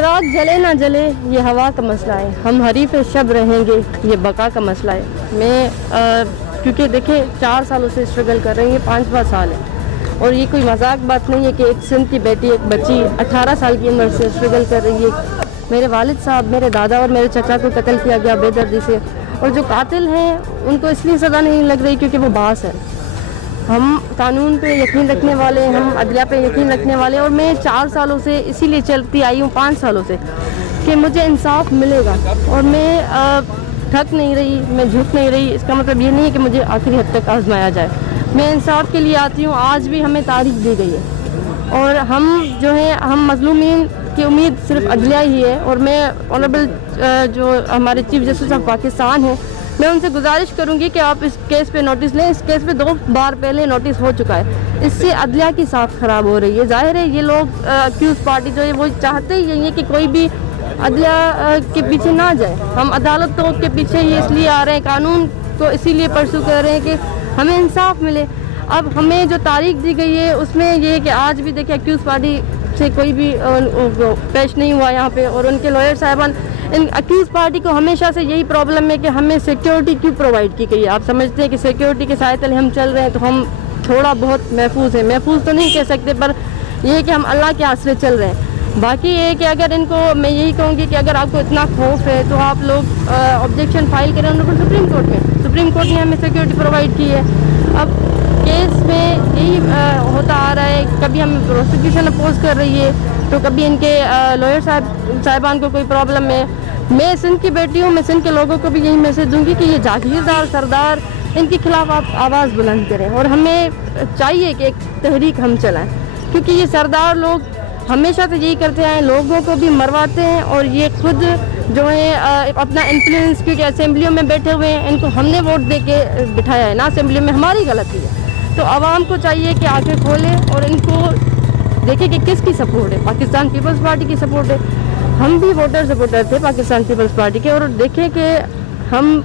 चिराग जले ना जले ये हवा का मसला है, हम हरीफ शब रहेंगे ये बका का मसला है। मैं क्योंकि देखिए 4 सालों से स्ट्रगल कर रही है, 5वां साल है और ये कोई मजाक बात नहीं है कि एक सिंध की बेटी, एक बच्ची 18 साल की उम्र से स्ट्रगल कर रही है। मेरे वालिद साहब, मेरे दादा और मेरे चचा को कत्ल किया गया बेदर्दी से, और जो कातिल हैं उनको इसलिए सज़ा नहीं लग रही क्योंकि वो बास है। हम कानून पे यकीन रखने वाले, हम अदलिया पे यकीन रखने वाले, और मैं 4 सालों से इसीलिए चलती आई हूँ, 5 सालों से, कि मुझे इंसाफ मिलेगा। और मैं थक नहीं रही, मैं झुक नहीं रही। इसका मतलब ये नहीं है कि मुझे आखिरी हद तक आजमाया जाए। मैं इंसाफ के लिए आती हूँ। आज भी हमें तारीख दी गई है और हम जो है, हम मजलूमीन की उम्मीद सिर्फ अदलिया ही है। और मैं ऑनरेबल जो हमारे चीफ जस्टिस ऑफ पाकिस्तान हैं, मैं उनसे गुजारिश करूंगी कि आप इस केस पे नोटिस लें। इस केस पे 2 बार पहले नोटिस हो चुका है। इससे अदलिया की साख ख़राब हो रही है। जाहिर है ये लोग अक्यूज पार्टी जो है वो चाहते ही यही है कि कोई भी अदलिया के पीछे ना जाए। हम अदालतों के पीछे ही इसलिए आ रहे हैं, कानून को इसीलिए परसू कर रहे हैं कि हमें इंसाफ मिले। अब हमें जो तारीख दी गई है उसमें ये है कि आज भी देखिए अक्यूज पार्टी से कोई भी पेश नहीं हुआ यहाँ पे, और उनके लॉयर साहबान, इन अक्यूज पार्टी को हमेशा से यही प्रॉब्लम है कि हमें सिक्योरिटी क्यों प्रोवाइड की गई है। आप समझते हैं कि सिक्योरिटी के साए तले हम चल रहे हैं तो हम थोड़ा बहुत महफूज हैं। महफूज तो नहीं कह सकते, पर यह है कि हम अल्लाह के आसरे चल रहे हैं। बाकी ये है कि अगर इनको, मैं यही कहूँगी कि अगर आपको इतना खौफ है तो आप लोग ऑब्जेक्शन फाइल करें उनको सुप्रीम कोर्ट में। सुप्रीम कोर्ट ने हमें सिक्योरिटी प्रोवाइड की है। अब केस में यही होता आ रहा है, कभी हम प्रोसिक्यूशन अपोज कर रही है तो कभी इनके लॉयर साहिबान को कोई प्रॉब्लम है। मैं सिंध की बेटी हूँ, मैं सिंध के लोगों को भी यही मैसेज दूंगी कि ये जागीरदार सरदार, इनके खिलाफ आप आवाज़ बुलंद करें। और हमें चाहिए कि एक तहरीक हम चलाएं, क्योंकि ये सरदार लोग हमेशा से यही करते आए, लोगों को भी मरवाते हैं और ये खुद जो है अपना इन्फ्लुएंस, क्योंकि असेंबलियों में बैठे हुए हैं, इनको हमने वोट दे के बिठाया है ना, असेंबली में हमारी गलती है। तो आवाम को चाहिए कि आंखें खोलें और इनको देखें कि किसकी सपोर्ट है। पाकिस्तान पीपल्स पार्टी की सपोर्ट है। हम भी वोटर सपोर्टर थे पाकिस्तान पीपल्स पार्टी के, और देखें कि हम,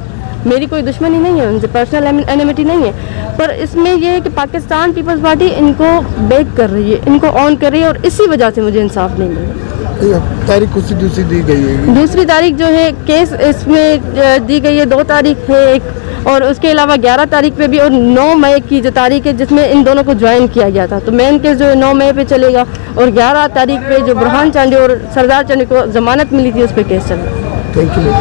मेरी कोई दुश्मनी नहीं है उनसे, पर्सनल एनिमिटी नहीं है, पर इसमें यह है कि पाकिस्तान पीपल्स पार्टी इनको बेक कर रही है, इनको ऑन कर रही है, और इसी वजह से मुझे इंसाफ नहीं मिला। तारीख कुछ दूसरी दी गई है, दूसरी तारीख जो है केस इसमें दी गई है, 2 तारीख है एक, और उसके अलावा 11 तारीख पे भी, और 9 मई की जो तारीख है जिसमें इन दोनों को ज्वाइन किया गया था। तो मेन केस जो है 9 मई पे चलेगा, और 11 तारीख पे जो बुरहान चांदी और सरदार चांदी को जमानत मिली थी उस पर केस चलेगा। Thank you.